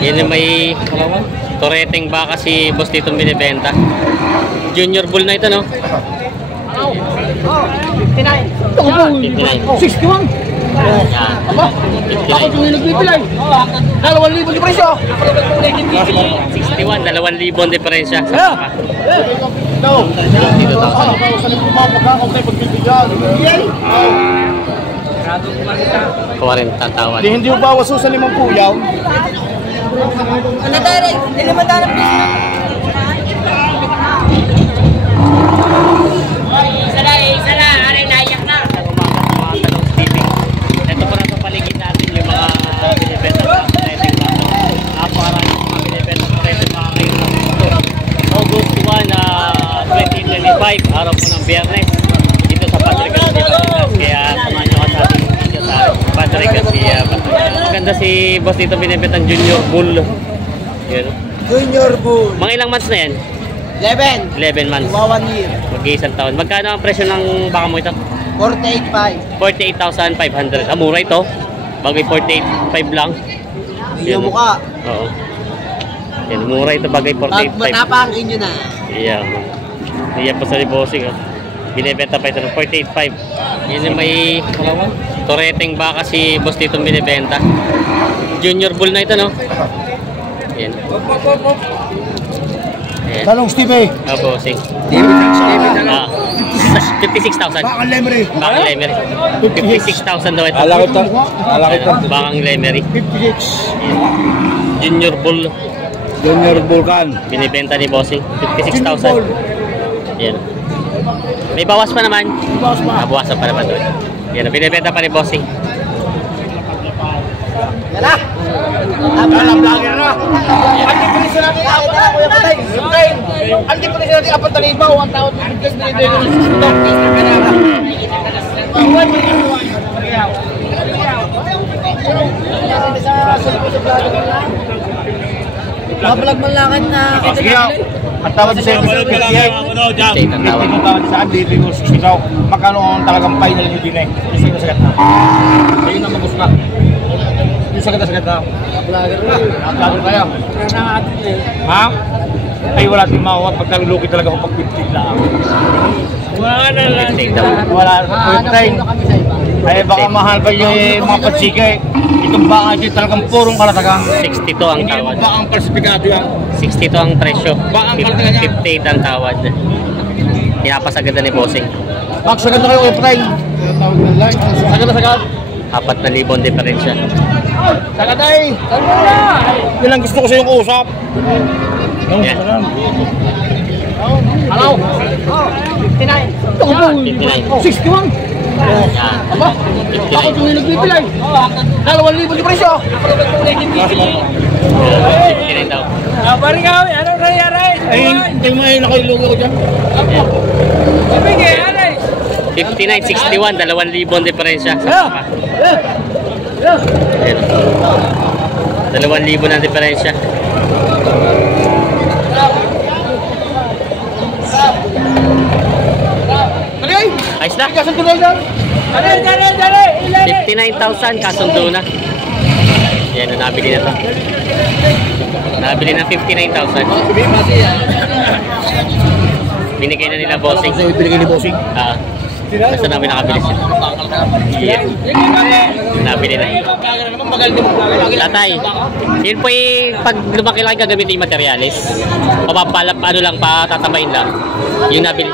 Yan yung may toreteng baka si boss dito binibenta. Junior bull na ito, no? 59. 59. 61. Yan. Ako yung nagpipilay. 2,000 di presyo. 61, 2,000 ang diferensya. Dito tayo. 40 tawad. Hindi mo bawas sa 5 kuyaw. Ano tayo rin? Hindi naman tayo ng piso. Isa na. Aray, naiyak na. Ito para sa paligid natin yung mga binibenta sa setting baka. Napakarami yung mga binibenta sa setting baka ngayon na August 1, 2025, araw po ng Biyernes. Dito sa Padre Garcia. Kaya samahan nyo ka sa ating video sa Padre Garcia. Maganda si boss dito binibenta ng Junior Bull. Yan. Junior Bull. Mga ilang months na yan? 11. 11 months. 1 year. Mag-iisang taon. Magkano ang presyo ng baka mo ito? 48.5. 48,500. Ah, mura ito. Bagay 48,500 lang. Yung mukha. Oo. Yan, mura ito bagay 48,500. Matapangin nyo na. Iya. Iya pa sa bossing. Oh. Binibenta pa ito ng 48,500. Yan yung may toreteng baka si boss dito binibenta. Junior bull na ito, no? Yan. Talong Steve. Ah, bossing. 56,000. Bakang Lemery. Bakang Lemery. 56,000 daw ito. Alakit ito. Bakang Lemery. 56. Junior bull. Junior Vulcan. Binibenta ni bossing. 56,000. Yan. May bawas pa naman. Bawas pa. Nabawasan pa naman doon. Yan. Binibenta pa ni bossing. Yan na. Alam vlogger na. Ang depresyon natin apat na kuya patay. Ang depresyon natin apat na libaw. Ang tawad ng bigkas na ito yung stock. Mabalag man lakad na kita. Ang tawad sa iyo sa 58. Ang tawad. Ang tawad sa akin dito yung 60 daw. Magkano ang talagang final nyo din eh. Kasi yung sagat na. Ayun na mabus ka. Yung sagat na. Vlogger na. Vlogger kaya. Ha? Ay wala din mawawat. Pag naluloki talaga ako pag 50 lang. Wala na lang. Wala. Ay baka mahal pa yung mga patsikay. Itong baka dito talagang purong kalatagang. 62 ang Hindi tawad. mo bakang falsifikado yan. 62 ang presyo. Bakang kalatagan yan. 58 ang tawad. Pinapasagad ni bossing. Magsagad na kayo kay Frank. Sagad na sagad. 4,000 ang diferensya. Sagad ay! Yun lang gusto ko sa iyong usap. Yan. Hello? 59. 59. 61. Yan. Aba? Ako yung nagpipilay. 2,000 di presyo. 59 daw. Bari ka, ano nangyari? Ay, hindi mo ay nakailugo ko dyan. Yan. Sige, aray. 59, 61, 2,000 ang diferensya. Yan. 2,000 na diferensya. Ayos na. 59,000 kasundo na. Yan, nabili na to. Nabili na 59,000. Binigay na nila bossing. Binigay ni bossing. Basta namin nakabili siya. Yeah. Nabili na. Tatay, yun po pag lumaki lang gagamitin yung materialis. Papapalap, ano lang, patatabayin lang. Yung nabili.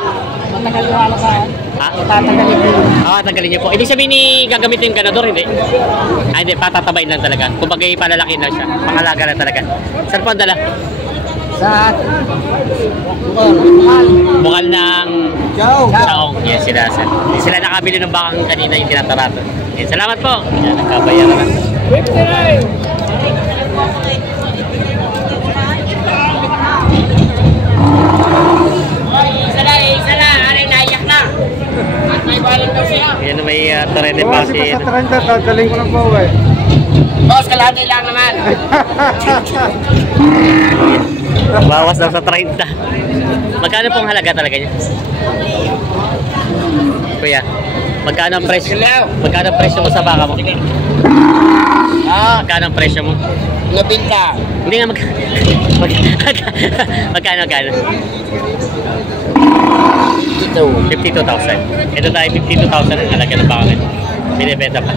Ha? Tanggalin niyo po. Ibig sabihin ni gagamitin yung ganador, hindi? Hindi, patatabayin lang talaga. Kung bagay palalakin lang siya. Pangalaga lang talaga. Saan po ang dala? Sa Bukal ng Saong. Yan sila. Sila nakabili ng bakang kanina yung tinatarato. Yan, salamat po. Yan, nagkabayaran na. 59. Isa na. Aray, naiyak na. At may balang daw siya. Yan may torete pa si... Sa 30, tataling ko lang po eh. Boss, kalahati lang naman. Bawas daw sa 30. Magkano pong halaga talaga niya? Kuya, magkano ang presyo? Magkano ang presyo mo sa baka mo? Magkano ang presyo mo? Labinta. Hindi nga magkano? Dito. 52,000. Ito tayo 52,000 ang halaga ng bakit. Binibenta pa.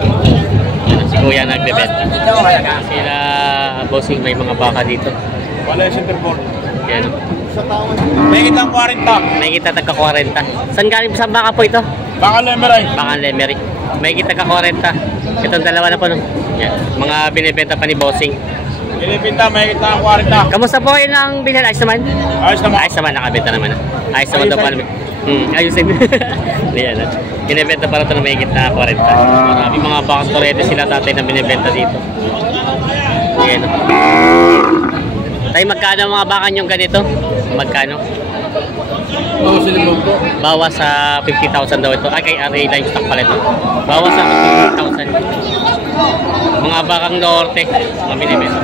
Yan, si Kuya nagbebenta. Sila bossing may mga baka dito. Wala yung centerboard. Yan. May kitang 40. May kita tagka 40. Saan galing sa baka po ito? Baka lemeray. Baka Lemery. May kita ka 40. Itong dalawa na po no. Yan. Mga binibenta pa ni bossing. Pilipinta, may kitang 40. Kamusta po yun ang bilhan? Ayos naman? Ayos naman. Ayos naman, nakabenta naman. Ayos naman daw pala. Ayusin. Yan. Binibenta para ito na may kita 40. Maraming mga bakang torete sila tatay na binibenta dito. Yan. Tay, magkano mga baka nyong ganito? Magkano? Oo, silibong po. Bawas sa 50,000 daw ito. Ay, kay RA Livestock pala ito. Bawas sa 50,000. Mga bakang norte. Mga binibenta.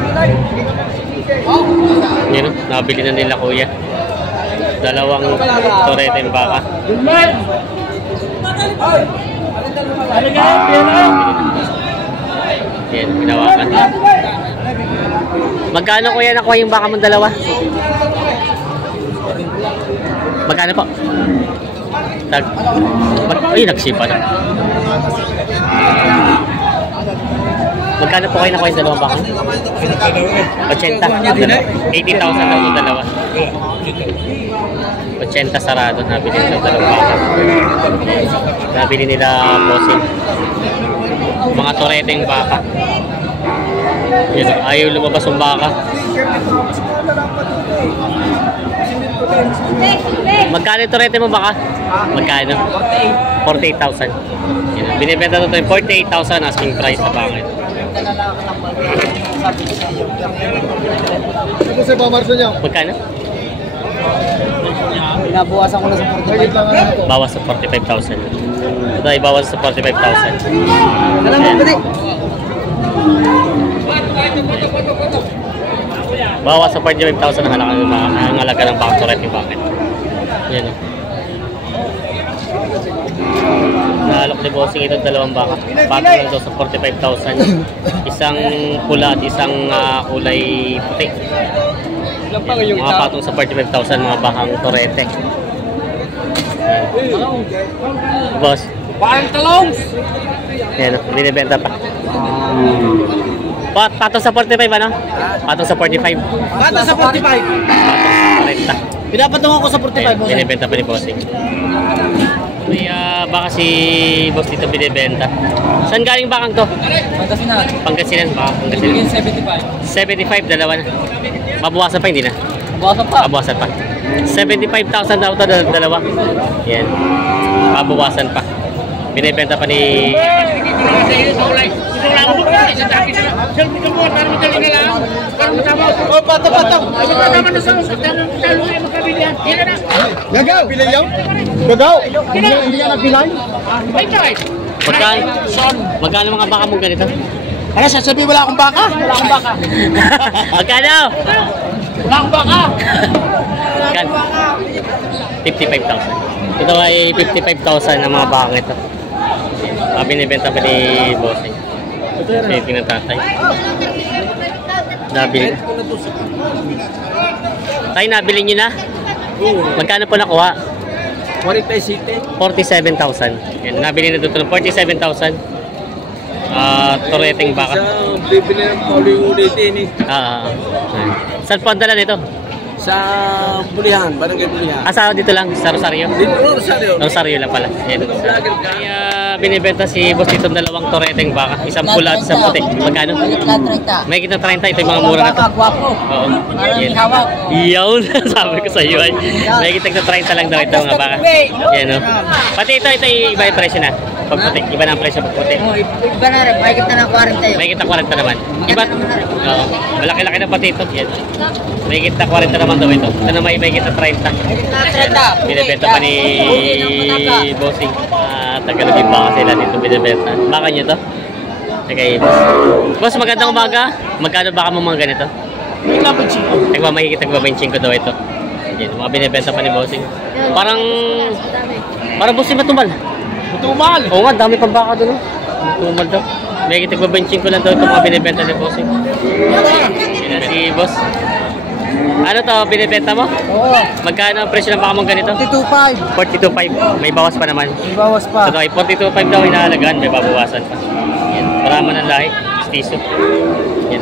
Yan, nabili na nila kuya. Dalawang torete yung baka. Yan, pinawakan. Magkano kuya nakuha yung baka mong dalawa? Magkano po? Ay, nagsipa na. Magkano po kayo nakuha yung dalawang baka? 80. 80,000 daw yung dalawa. 80 sarado. Nabili nila dalawang baka. Nabili nila bossing. Mga toreteng baka. Yes, ayaw lumabas yung baka. Magkano ito rete mo baka? Magkano? 48,000. Binibenta ito yung 48,000 asking price sa baka. Ano sa pamarso niyo? Magkano? Binabawasan ko na sa 45. Bawas sa 45,000. Ito ay bawas sa 45,000. Alam mo, pwede. Bawas sa 45,000 ang halaga ng baka torete bakit. Yan o. Naalok ni bossing ito dalawang baka. Pato lang daw sa 45,000. Isang pula at isang kulay puti. Mga patong sa 45,000 mga bakang torete. Boss. Parang talong! Yan o, binibenta pa. Patong sa 45 ano? Patong sa 45. Bata sa 45. Patong sa 40. Pinapatungan ko sa 45. Ayan, binibenta pa ni bossing. May baka si boss dito binibenta. Saan galing bakang to? Pangasinan. Pangasinan ba? Pangasinan. 75. 75, dalawa na. Mabawasan pa, hindi na. Bawasan pa. Mabawasan pa. 75,000 daw ito, dalawa. Yan. Mabawasan pa. Binibenta pa ni... Oh, pato. Gagaw! Pilay yan? Gagaw! Hindi yan nagpilay? Magkano mga baka mong ganito? Ano, sasabihin wala akong baka? Wala akong baka. Magkano? Wala akong baka. 55,000. Ito ay 55,000 na mga bakang ito. Binibenta pa ni bossing. Ito ng tatay. Nabili. Tay, nabili nyo na? Magkano po nakuha? 47,000. Yan, nabili na dito ng 47,000. Toreteng baka. Bibili ng Pauling din eh. Saan po ang dala nito? Sa Bulihan, Barangay Bulihan. Asawa dito lang, sa Rosario? Dito, Rosario. Rosario lang pala. Yan. Kaya binibenta si boss dito ng dalawang toreteng baka. Isang pula at isang puti. Magkano? May kita 30. Ito yung mga mura na to. Oo. Yan. Iyaw na. Sabi ko sa iyo ay. May kita 30 lang daw ito mga baka. Yan o. Pati ito iba yung presyo na. Pag puti. Iba na ang presyo pag puti. Iba na rin, may kita ng 40 yun. May kita 40 naman. Iba. Oo. Malaki-laki na pati ito. Yan. May kita 40 naman daw ito. Ito na may kita 30. Binibenta pa ni bossing. Tagalogin baka sila dito binibenta. Baka nyo to? Okay, boss. Boss, magandang umaga. Magkano baka mo mga ganito? Tagmamahigit daw ito. Yan, mga binibenta pa ni bossing. Parang bossing matumal. Matumal. Oo nga, dami pang baka doon. Matumal daw. May tigbabenching ko lang daw ito mga binibenta ni Boss. Yan si Boss. Ano to, binibenta mo? Oo. Magkano ang presyo ng baka mong ganito? 42.5. 42.5. May bawas pa naman. May bawas pa. So, 42.5 daw inaalagaan, may babawasan pa. Yan. Marama ng lahi. Stiso. Yan.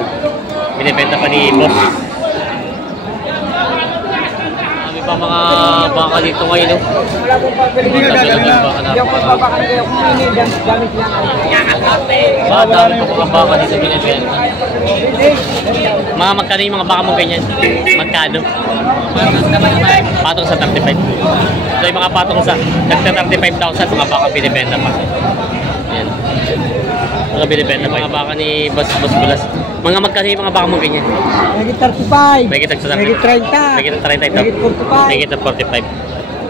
Binibenta pa ni Boss. Marami pa mga baka dito ngayon. No? Wala pong pagpili. Mga tagalog baka na. Yung pagpapakan kayo kung hindi, gamit lang. Mga dami pa mga baka dito binibenta. Mga magkano yung mga baka mo ganyan? Magkano? Patong sa 35. So yung mga patong sa nagta 35,000 mga baka binibenta pa. Yan. Mga binibenta pa. Mga baka ni Boss Bulas. Mga magkano yung mga baka mo ganyan? Megit 35. Megit sa 30. Megit 30. Megit 30 ito. Megit 45. Megit 45.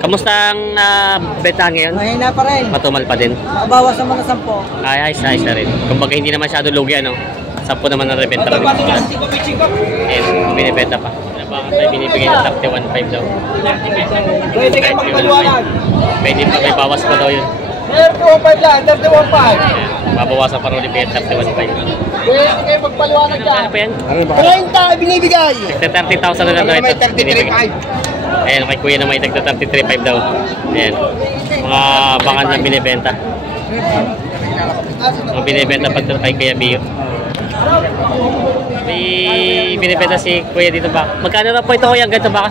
Kamusta ang bentahan ngayon? Mahina pa rin. Matumal pa din. Mabawas naman na 10. Ay, ayos na rin. Kumbaga hindi na masyado lugi ano. 10 naman ang rebenta rin. Ayan, binibenta pa. Baka tayo binibigay na 31.5 daw. Pwede kayo magpaliwanag. Pwede pa, may bawas pa daw yun. 31.5 lang, 31.5. Ayan, babawasan pa rin ulit yung 31.5. Pwede kayo magpaliwanag Ano dyan. pa yan? 30 binibigay. Tagta 30,000 na lang daw ito. May 33.5. Ayan, kay kuya na may tagta 33.5 daw. Ayan, mga bakan na binibenta. Mga binibenta pag kay Kuya Bio. May binibenta si Kuya dito ba? Magkano na po ito kuya? Ganito ba?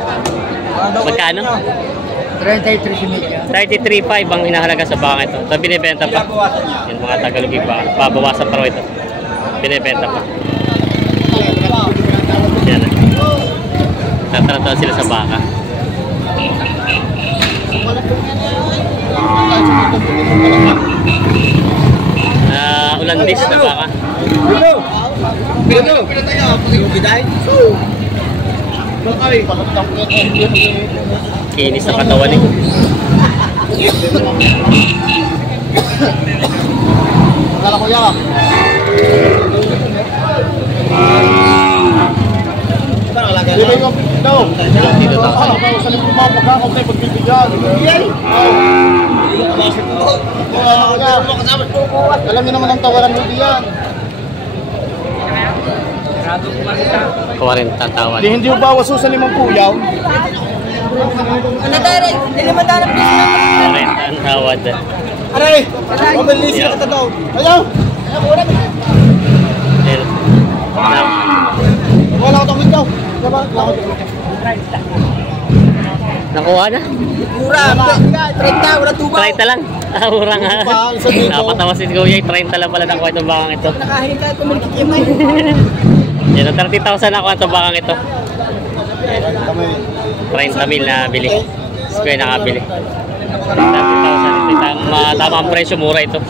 Magkano? 33.5. 33.5 ang hinahalaga sa baka ito. So binibenta pa. Yung mga Tagalog ba? Pabawasan pa rin ito. Binibenta pa. Yan. Tataratawa sila sa baka. Ulandis na baka. Kinis sa katawan eh. Kala ko yan. Dito tayo. Alam niyo naman ang tawaran mo diyan. 40 tawad. Hindi mo bawas sa 5 kuyaw. Ano tayo? Hindi naman tayo ng piso. 40 ang tawad. Aray! Mabilis na kita daw. Ayaw! Wala ko tawid daw. Nakuha na? Mura. 30. Wala tubaw. 30 lang. Mura nga. Napatawa si Kuya. 30 lang pala nakuha itong bakang ito. Nakahiling tayo kumilikit yung may. Yan, 30,000 nakuha itong bakang ito. 30,000 na bili. Square nakabili. 30,000. Tama ang presyo. Mura ito.